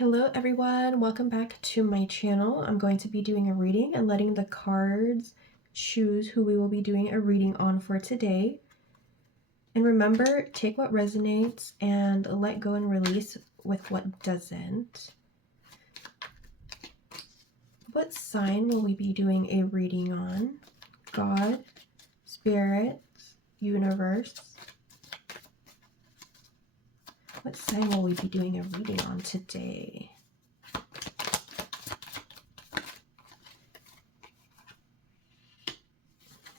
Hello everyone, welcome back to my channel. I'm going to be doing a reading and letting the cards choose who we will be doing a reading on for today. And remember, take what resonates and let go and release with what doesn't. What sign will we be doing a reading on? God, Spirit, Universe. What sign will we be doing a reading on today?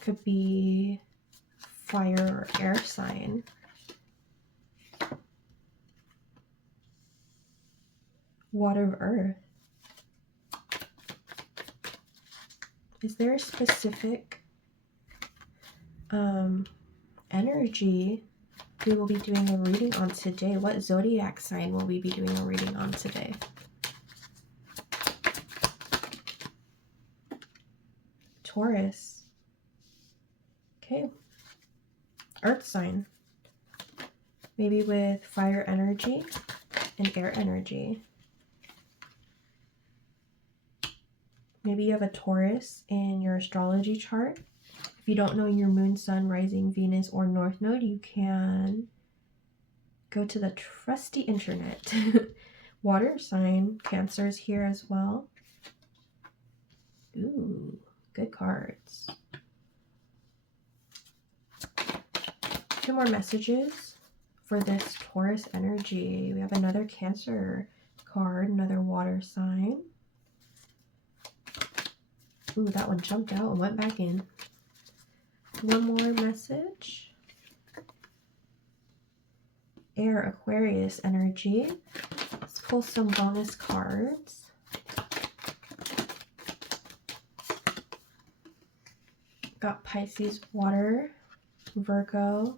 Could be fire or air sign. Water of earth. Is there a specific energy we will be doing a reading on today? What zodiac sign will we be doing a reading on today? Taurus. Okay. Earth sign. Maybe with fire energy and air energy. Maybe you have a Taurus in your astrology chart. If you don't know your moon, sun, rising, Venus, or north node, you can go to the trusty internet. Water sign, Cancer is here as well. Ooh, good cards. Two more messages for this Taurus energy. We have another Cancer card, another water sign. Ooh, that one jumped out and went back in. One more message. Air, Aquarius energy. Let's pull some bonus cards. Got Pisces, water, Virgo,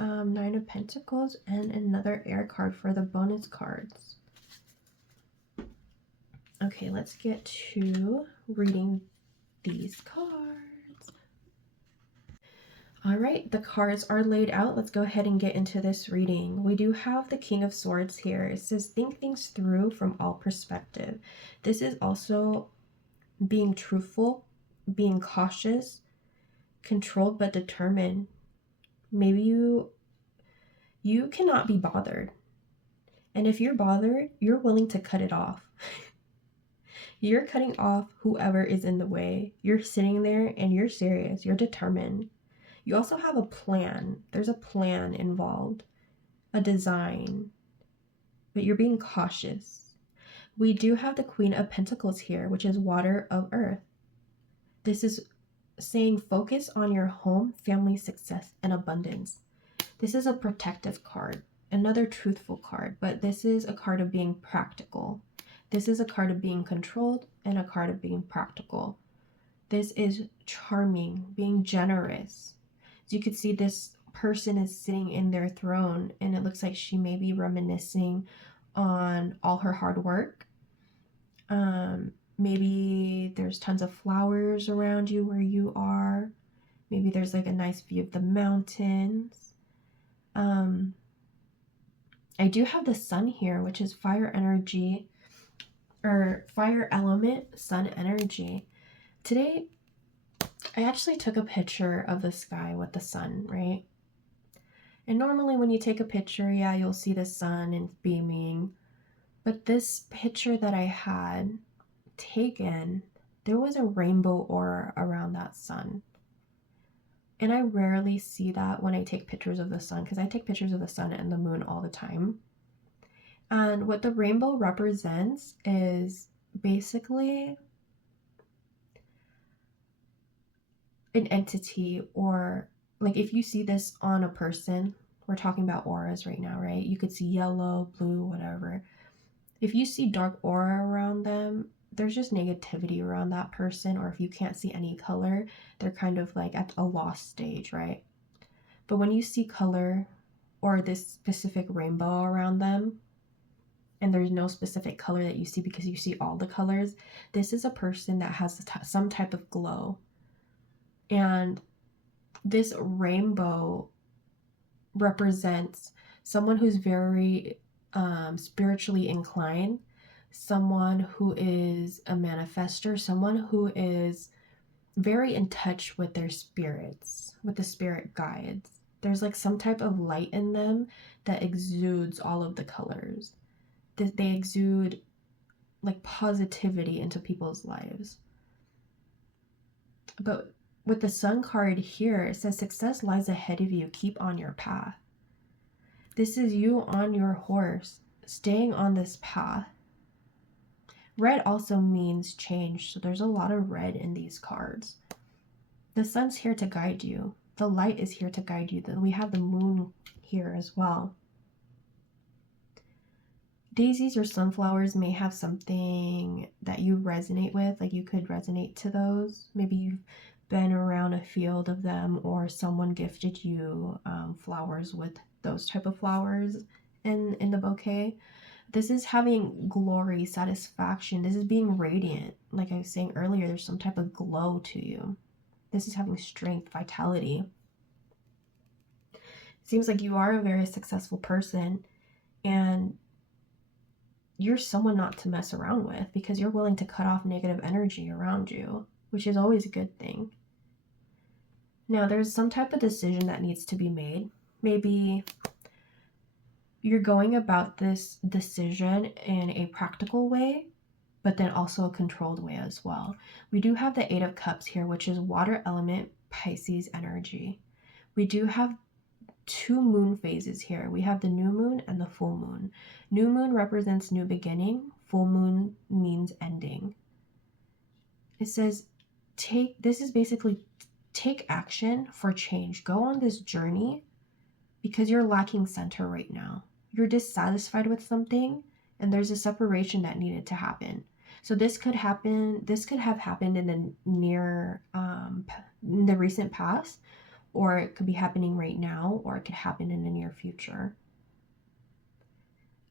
Nine of Pentacles, and another air card for the bonus cards. Okay, let's get to reading these cards. All right, the cards are laid out. Let's go ahead and get into this reading. We do have the King of Swords here. It says, think things through from all perspective. This is also being truthful, being cautious, controlled but determined. Maybe you cannot be bothered. And if you're bothered, you're willing to cut it off. You're cutting off whoever is in the way. You're sitting there and you're serious. You're determined. You also have a plan. There's a plan involved, a design, but you're being cautious. We do have the Queen of Pentacles here, which is water of earth. This is saying focus on your home, family, success, and abundance. This is a protective card, another truthful card, but this is a card of being practical. This is a card of being controlled and a card of being practical. This is charming, being generous. So you could see this person is sitting in their throne and it looks like she may be reminiscing on all her hard work. Maybe there's tons of flowers around you where you are. Maybe there's like a nice view of the mountains. I do have the sun here, which is fire energy or fire element, sun energy. Today, I actually took a picture of the sky with the sun, right? And normally when you take a picture, yeah, you'll see the sun and beaming. But this picture that I had taken, there was a rainbow aura around that sun. And I rarely see that when I take pictures of the sun, because I take pictures of the sun and the moon all the time. And what the rainbow represents is basically an entity, or like if you see this on a person, we're talking about auras right now, right? You could see yellow, blue, whatever. If you see dark aura around them, there's just negativity around that person, or if you can't see any color, they're kind of like at a lost stage, right? But when you see color or this specific rainbow around them, and there's no specific color that you see because you see all the colors, this is a person that has some type of glow. And this rainbow represents someone who's very spiritually inclined, someone who is a manifester, someone who is very in touch with their spirits, with the spirit guides. There's like some type of light in them that exudes all of the colors. They exude like positivity into people's lives. But with the Sun card here, it says success lies ahead of you. Keep on your path. This is you on your horse, staying on this path. Red also means change, so there's a lot of red in these cards. The Sun's here to guide you. The light is here to guide you. We have the Moon here as well. Daisies or sunflowers may have something that you resonate with, like you could resonate to those. Maybe you've been around a field of them, or someone gifted you flowers with those type of flowers in the bouquet. This is having glory, satisfaction. This is being radiant. Like I was saying earlier, there's some type of glow to you. This is having strength, vitality. It seems like you are a very successful person, and you're someone not to mess around with because you're willing to cut off negative energy around you, which is always a good thing. Now, there's some type of decision that needs to be made. Maybe you're going about this decision in a practical way, but then also a controlled way as well. We do have the Eight of Cups here, which is water element, Pisces energy. We do have two moon phases here. We have the new moon and the full moon. New moon represents new beginning. Full moon means ending. It says this is basically take action for change. Go on this journey because you're lacking center right now. You're dissatisfied with something and there's a separation that needed to happen. So this could have happened in the in the recent past, or it could be happening right now, or it could happen in the near future.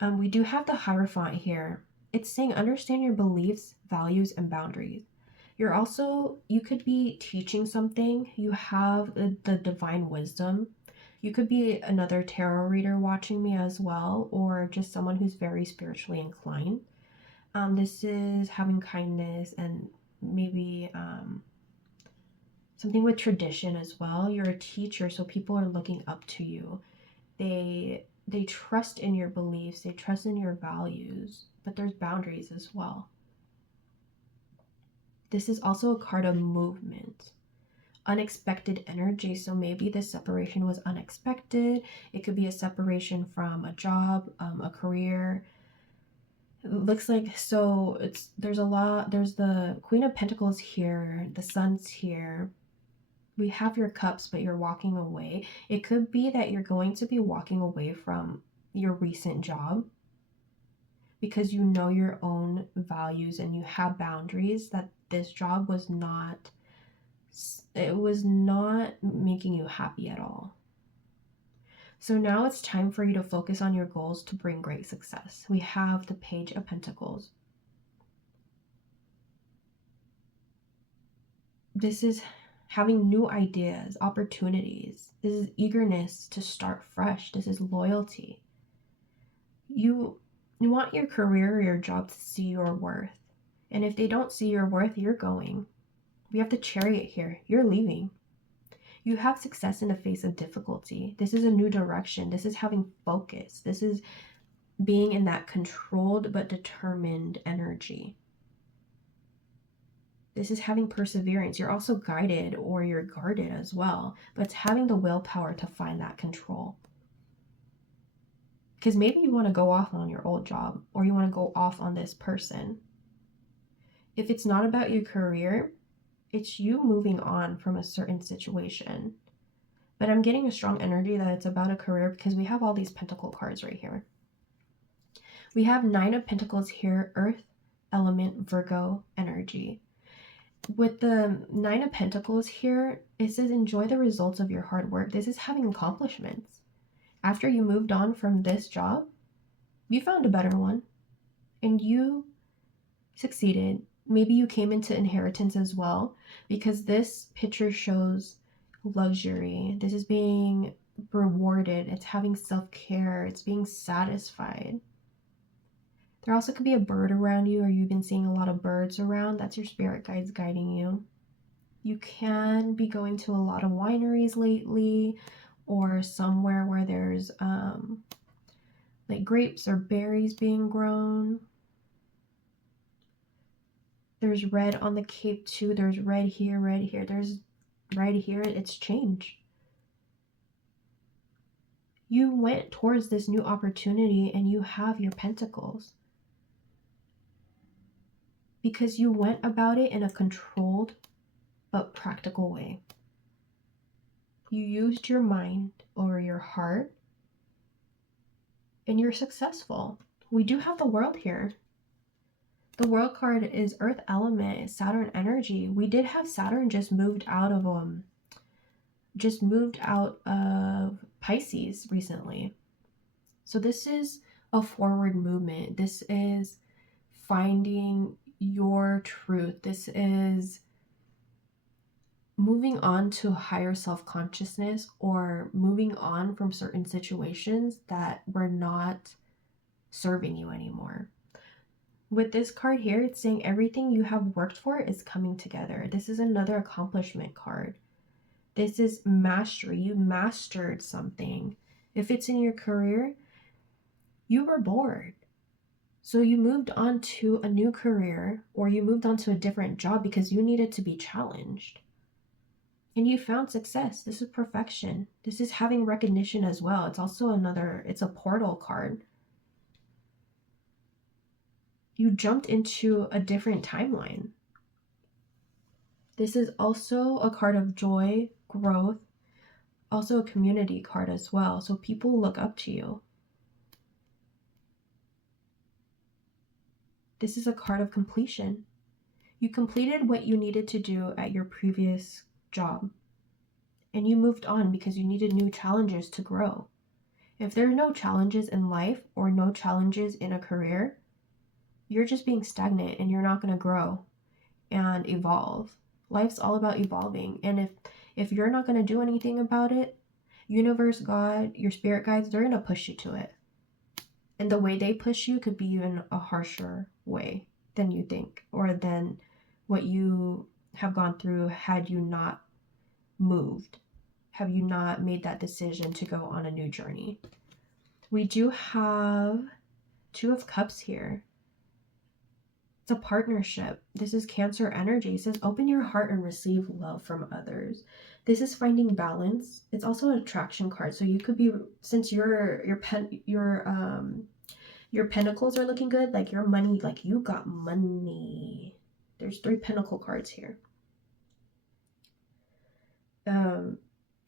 We do have the Hierophant here. It's saying understand your beliefs, values, and boundaries. You could be teaching something. You have the divine wisdom. You could be another tarot reader watching me as well, or just someone who's very spiritually inclined. This is having kindness and maybe something with tradition as well. You're a teacher, so people are looking up to you. They trust in your beliefs, they trust in your values, but there's boundaries as well. This is also a card of movement, unexpected energy. So maybe this separation was unexpected. It could be a separation from a job, a career. It looks like, so there's the Queen of Pentacles here, the Sun's here. We have your cups, but you're walking away. It could be that you're going to be walking away from your recent job because you know your own values and you have boundaries, that this job was not making you happy at all. So now it's time for you to focus on your goals to bring great success. We have the Page of Pentacles. This is having new ideas, opportunities. This is eagerness to start fresh. This is loyalty. You want your career or your job to see your worth. And if they don't see your worth, you're going. We have the Chariot here. You're leaving. You have success in the face of difficulty. This is a new direction. This is having focus. This is being in that controlled but determined energy. This is having perseverance. You're also guided or you're guarded as well, but it's having the willpower to find that control. Because maybe you want to go off on your old job, or you want to go off on this person. If it's not about your career, it's you moving on from a certain situation. But I'm getting a strong energy that it's about a career because we have all these Pentacle cards right here. We have Nine of Pentacles here, Earth, Element, Virgo energy. With the Nine of Pentacles here, it says enjoy the results of your hard work. This is having accomplishments. After you moved on from this job, you found a better one and you succeeded. Maybe you came into inheritance as well, because this picture shows luxury. This is being rewarded. It's having self-care. It's being satisfied. There also could be a bird around you, or you've been seeing a lot of birds around. That's your spirit guides guiding you. You can be going to a lot of wineries lately, or somewhere where there's like grapes or berries being grown. There's red on the cape too. There's red here, red here. There's red here. It's change. You went towards this new opportunity and you have your pentacles because you went about it in a controlled but practical way. You used your mind over your heart and you're successful. We do have the world here. The world card is earth element, Saturn energy. We did have Saturn just moved out of Pisces recently. So this is a forward movement. This is finding your truth. This is moving on to higher self-consciousness, or moving on from certain situations that were not serving you anymore. With this card here, it's saying everything you have worked for is coming together. This is another accomplishment card. This is mastery. You mastered something. If it's in your career, you were bored. So you moved on to a new career, or you moved on to a different job because you needed to be challenged. And you found success. This is perfection. This is having recognition as well. It's also it's a portal card. You jumped into a different timeline. This is also a card of joy, growth, also a community card as well. So people look up to you. This is a card of completion. You completed what you needed to do at your previous job, and you moved on because you needed new challenges to grow. If there are no challenges in life or no challenges in a career, you're just being stagnant and you're not going to grow and evolve. Life's all about evolving. And if you're not going to do anything about it, universe, God, your spirit guides, they're going to push you to it. And the way they push you could be in a harsher way than you think, or than what you have gone through had you not moved, have you not made that decision to go on a new journey. We do have Two of Cups here. It's a partnership. This is Cancer energy. It says open your heart and receive love from others. This is finding balance. It's also an attraction card. So you could be, since your pentacles are looking good, like your money, like you got money. There's 3 pentacle cards here.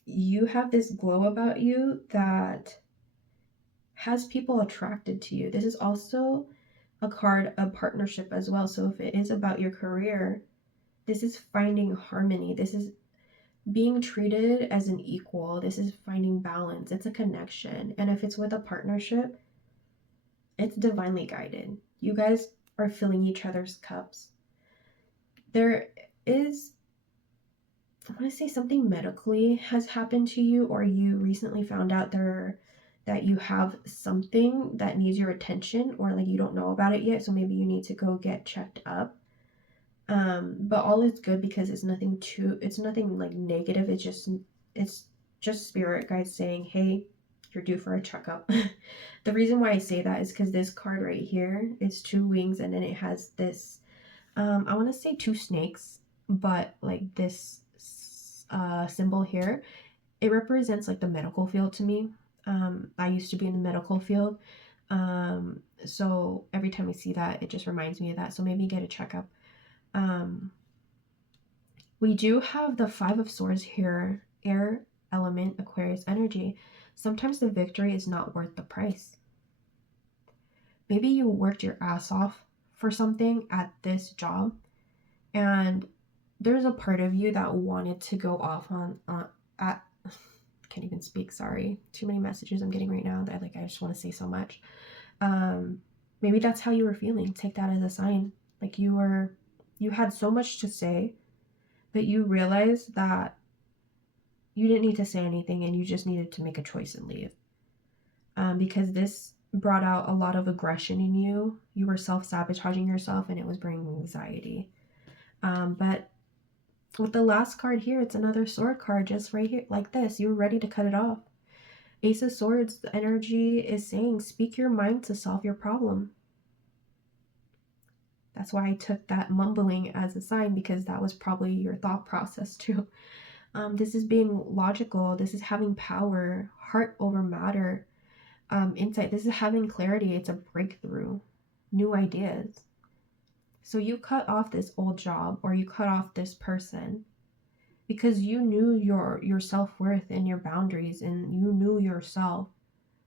You have this glow about you that has people attracted to you. This is also a card of partnership as well. So if it is about your career, this is finding harmony. This is being treated as an equal. This is finding balance. It's a connection. And if it's with a partnership, it's divinely guided. You guys are filling each other's cups. There is, I want to say, something medically has happened to you, or you recently found out that you have something that needs your attention, or like you don't know about it yet, so maybe you need to go get checked up. But all is good because it's nothing like negative. It's just spirit guides saying, hey, you're due for a checkup. The reason why I say that is because this card right here, it's 2 wings, and then it has this, I want to say 2 snakes, but like this symbol here, it represents like the medical field to me. I used to be in the medical field, so every time I see that, it just reminds me of that. So maybe get a checkup. We do have the 5 of Swords here, air element, Aquarius energy. Sometimes the victory is not worth the price. Maybe you worked your ass off for something at this job, and there's a part of you that wanted to go off I can't even speak, sorry. Too many messages I'm getting right now that I just want to say so much. Maybe that's how you were feeling. Take that as a sign. Like you had so much to say, but you realized that you didn't need to say anything and you just needed to make a choice and leave. Because this brought out a lot of aggression in you. You were self-sabotaging yourself, and it was bringing anxiety. But with the last card here, it's another sword card just right here, like this. You were ready to cut it off. Ace of Swords, the energy is saying, speak your mind to solve your problem. That's why I took that mumbling as a sign, because that was probably your thought process too. This is being logical. This is having power, heart over matter, insight. This is having clarity. It's a breakthrough, new ideas. So you cut off this old job, or you cut off this person, because you knew your self-worth and your boundaries, and you knew yourself.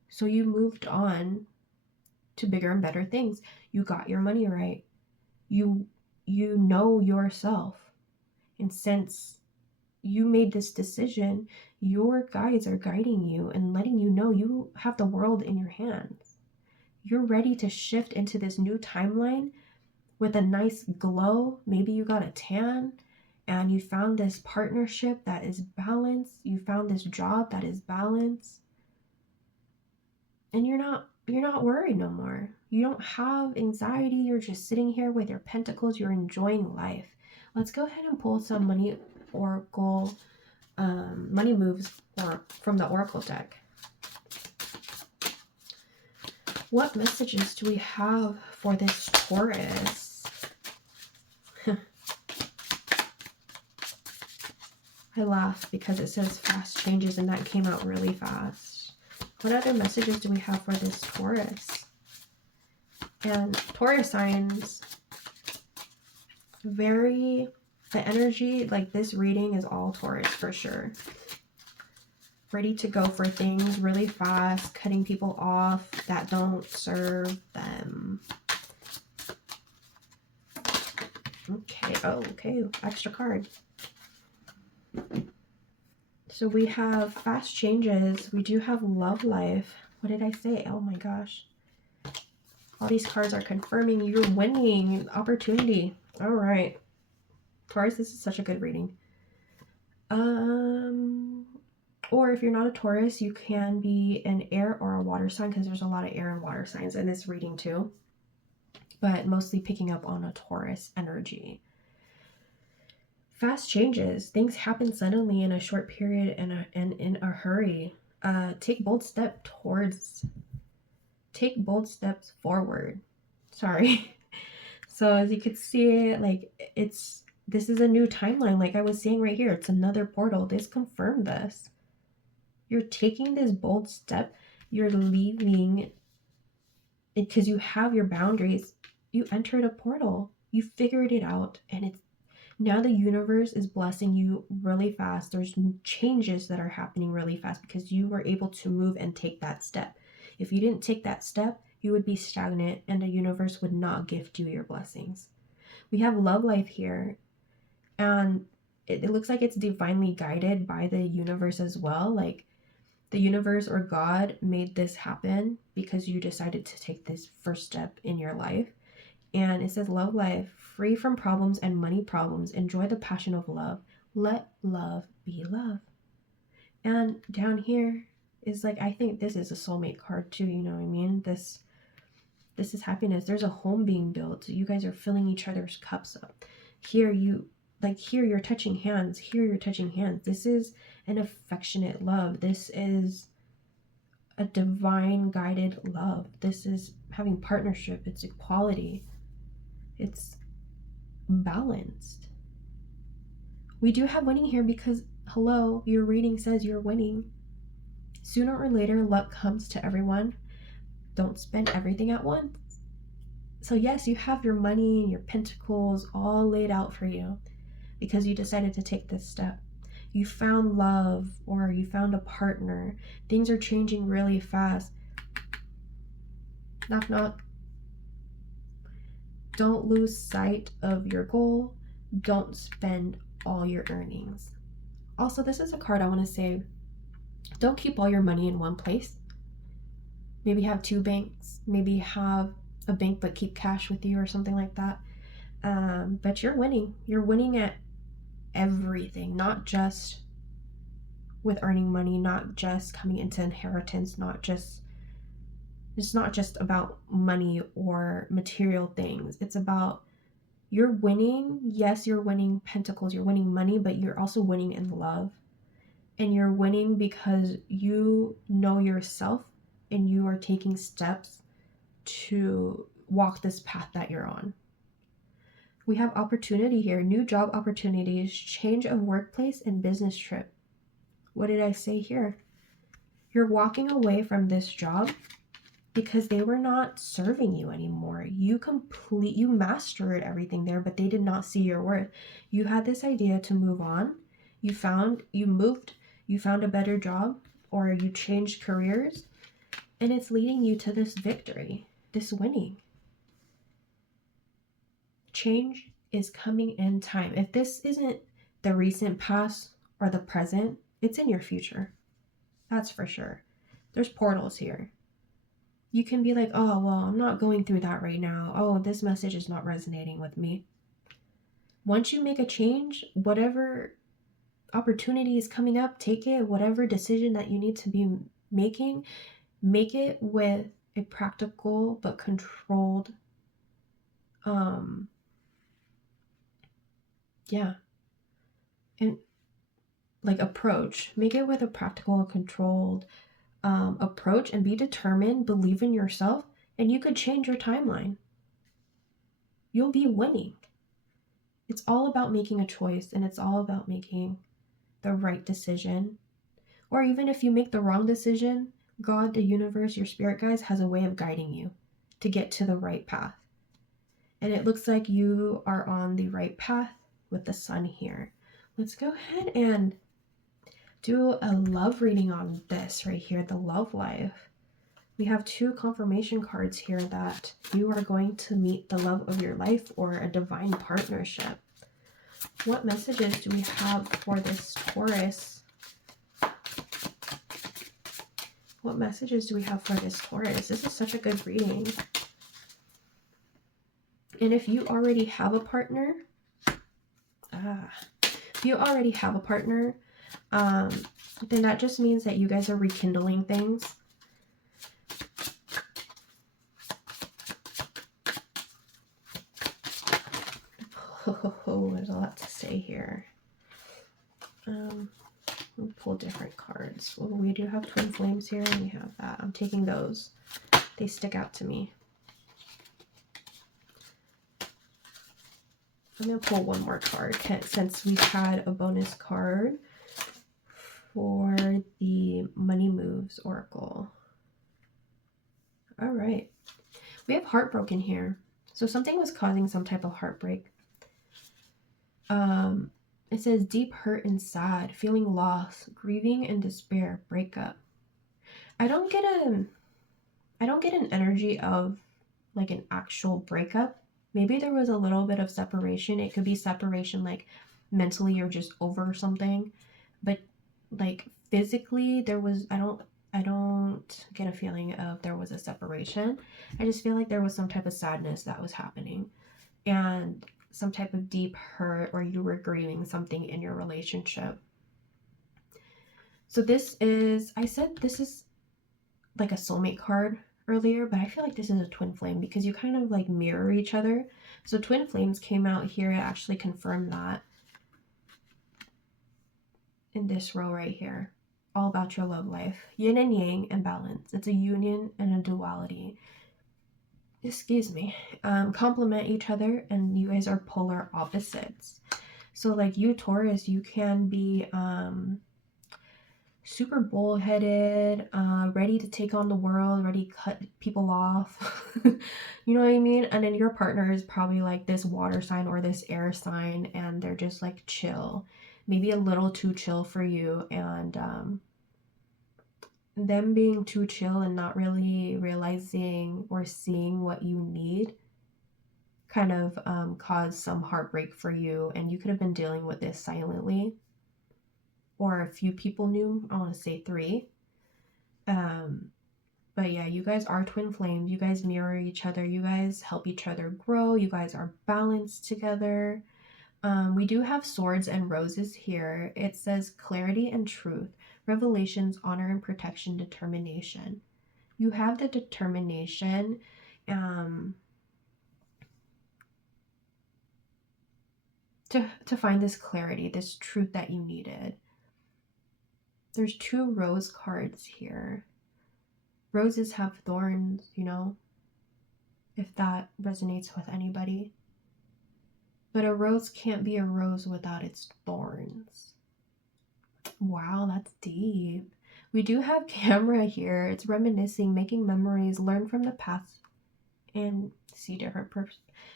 So you moved on to bigger and better things. You got your money right. You know yourself. And since you made this decision, your guides are guiding you and letting you know you have the world in your hands. You're ready to shift into this new timeline with a nice glow. Maybe you got a tan and you found this partnership that is balanced. You found this job that is balanced. And you're not worried no more. You don't have anxiety. You're just sitting here with your pentacles. You're enjoying life. Let's go ahead and pull some money oracle, money moves from the oracle deck. What messages do we have for this Taurus? I laugh because it says fast changes, and that came out really fast. What other messages do we have for this Taurus? And Taurus signs, the energy, like this reading is all Taurus for sure. Ready to go for things really fast, cutting people off that don't serve them. Okay, oh, okay, extra card. So we have fast changes. We do have love life. What did I say? Oh my gosh. All these cards are confirming you're winning opportunity. All right. Taurus, this is such a good reading. Or if you're not a Taurus, you can be an air or a water sign, because there's a lot of air and water signs in this reading too. But mostly picking up on a Taurus energy. Fast changes. Things happen suddenly in a short period and in a hurry. Take bold steps forward. Sorry. So as you could see, like this is a new timeline. Like I was saying right here, it's another portal. This confirmed this. You're taking this bold step. You're leaving it because you have your boundaries. You entered a portal. You figured it out, and it's now the universe is blessing you really fast. There's changes that are happening really fast because you were able to move and take that step. If you didn't take that step, you would be stagnant, and the universe would not gift you your blessings. We have love life here, and it looks like it's divinely guided by the universe as well. Like the universe or God made this happen because you decided to take this first step in your life. And it says love life, free from problems and money problems. Enjoy the passion of love. Let love be love. And down here is like, I think this is a soulmate card too, you know what I mean? This is happiness. There's a home being built. You guys are filling each other's cups up. Here you're touching hands. Here you're touching hands. This is an affectionate love. This is a divine guided love. This is having partnership. It's equality. It's balanced. We do have winning here because, hello, your reading says you're winning. Sooner or later, luck comes to everyone. Don't spend everything at once. So yes, you have your money and your pentacles all laid out for you because you decided to take this step. You found love, or you found a partner. Things are changing really fast. Knock, knock. Don't lose sight of your goal. Don't spend all your earnings. Also, this is a card I want to say, don't keep all your money in one place. Maybe have 2 banks. Maybe have a bank but keep cash with you or something like that. But you're winning. You're winning at everything, not just with earning money, not just coming into inheritance, not just It's not just about money or material things. It's about you're winning. Yes, you're winning pentacles, you're winning money, but you're also winning in love. And you're winning because you know yourself and you are taking steps to walk this path that you're on. We have opportunity here, new job opportunities, change of workplace and business trip. What did I say here? You're walking away from this job because they were not serving you anymore. You mastered everything there, but they did not see your worth. You had this idea to move on. You found a better job, or you changed careers, and it's leading you to this victory, this winning. Change is coming in time. If this isn't the recent past or the present, it's in your future. That's for sure. There's portals here. You can be like, oh, well, I'm not going through that right now. Oh, this message is not resonating with me. Once you make a change, whatever opportunity is coming up, take it. Whatever decision that you need to be making, make it with a practical but controlled, and like approach. Make it with a practical, controlled approach, and be determined, believe in yourself, and you could change your timeline. You'll be winning. It's all about making a choice, and it's all about making the right decision. Or even if you make the wrong decision, God, the universe, your spirit guides has a way of guiding you to get to the right path. And it looks like you are on the right path with the sun here. Let's go ahead and do a love reading on this right here, the love life. We have 2 confirmation cards here that you are going to meet the love of your life or a divine partnership. What messages do we have for this Taurus? What messages do we have for this Taurus? This is such a good reading. And if you already have a partner, then that just means that you guys are rekindling things. Oh, there's a lot to say here. We'll pull different cards. Well, we do have twin flames here, and we have that. I'm taking those. They stick out to me. I'm going to pull one more card since we had a bonus card for the Money Moves Oracle. All right. We have heartbroken here. So something was causing some type of heartbreak. It says deep hurt and sad, feeling lost, grieving and despair, breakup. I don't get an energy of like an actual breakup. Maybe there was a little bit of separation. It could be separation like mentally you're just over something, but like physically there was I don't get a feeling of there was a separation. I just feel like there was some type of sadness that was happening and some type of deep hurt, or you were grieving something in your relationship. So I said this is like a soulmate card earlier, but I feel like this is a twin flame because you kind of like mirror each other. So twin flames came out here. It actually confirmed that in this row right here. All about your love life. Yin and yang and balance. It's a union and a duality. Excuse me. Complement each other, and you guys are polar opposites. So like you, Taurus, you can be super bullheaded, ready to take on the world, ready to cut people off. You know what I mean? And then your partner is probably like this water sign or this air sign, and they're just like chill, maybe a little too chill for you, and them being too chill and not really realizing or seeing what you need kind of caused some heartbreak for you, and you could have been dealing with this silently, or a few people knew. I want to say 3. But yeah, you guys are twin flames. You guys mirror each other. You guys help each other grow. You guys are balanced together. We do have swords and roses here. It says clarity and truth, revelations, honor and protection, determination. You have the determination to find this clarity, this truth that you needed. There's 2 rose cards here. Roses have thorns, you know, if that resonates with anybody. But a rose can't be a rose without its thorns. Wow, that's deep. We do have camera here. It's reminiscing, making memories, learn from the past, and see different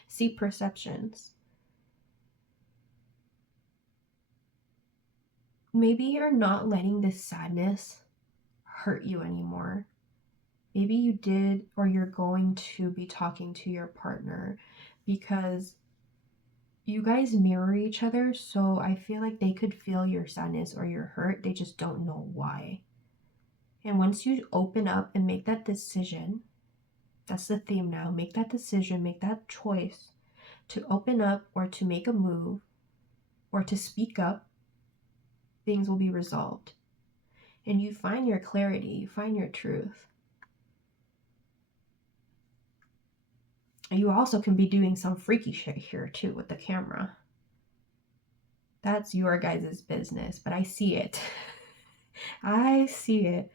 see perceptions. Maybe you're not letting this sadness hurt you anymore. Maybe you did, or you're going to be talking to your partner, because you guys mirror each other, so I feel like they could feel your sadness or your hurt. They just don't know why. And once you open up and make that decision, that's the theme now, make that decision, make that choice to open up or to make a move or to speak up, things will be resolved. And you find your clarity, you find your truth. You also can be doing some freaky shit here too with the camera. That's your guys' business, but I see it. I see it.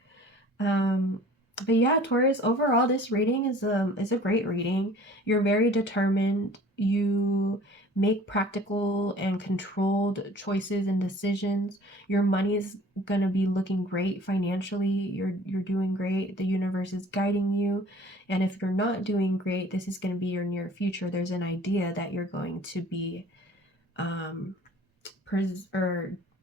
But yeah, Taurus, overall this reading is a great reading. You're very determined. You make practical and controlled choices and decisions. Your money is gonna be looking great financially. You're doing great. The universe is guiding you. And if you're not doing great, this is gonna be your near future. There's an idea that you're going to be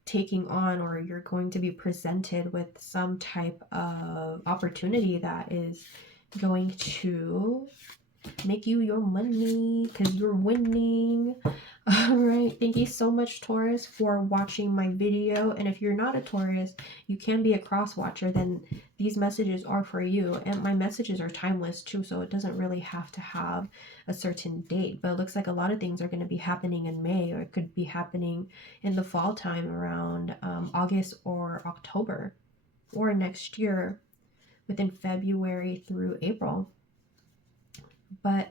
taking on, or you're going to be presented with some type of opportunity that is going to make you your money because you're winning. All right, thank you so much, Taurus, for watching my video. And if you're not a Taurus, you can be a cross watcher, then these messages are for you. And my messages are timeless too, so it doesn't really have to have a certain date. But it looks like a lot of things are going to be happening in May, or it could be happening in the fall time around August or October, or next year within February through April. But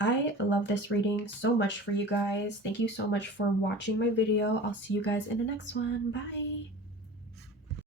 I love this reading so much for you guys. Thank you so much for watching my video. I'll see you guys in the next one. Bye.